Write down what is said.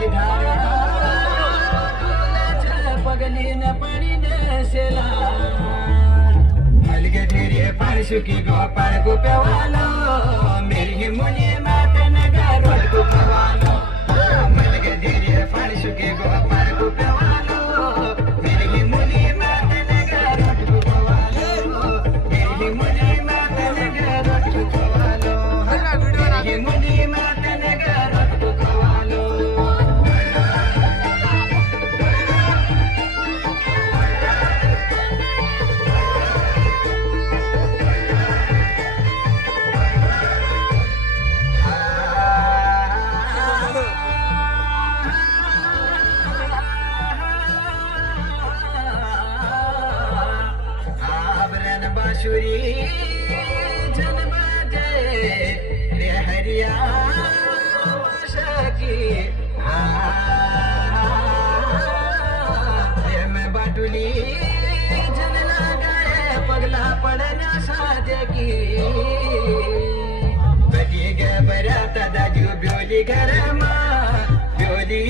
की पगलीन पड़ी नसेला अलगे धीरे पारसुकी गोपाळ गुप्यावालो मेरी मुनी मातन गारोळ गुप्यावालो अलगे धीरे पारसुकी गोपाळ गुप्यावालो मेरी मुनी मातन गारोळ गुप्यावालो मेरी मुनी मातन गारोळ गुप्यावालो मेरी मुनी मातन गारोळ गुप्यावालो बांसुरी जन बाजे रे हरिया की मैं बाटुली जन लगाए पगला पड़ना साजे की बड़ी गे बरात दाजू ब्योली घर माँ ब्योली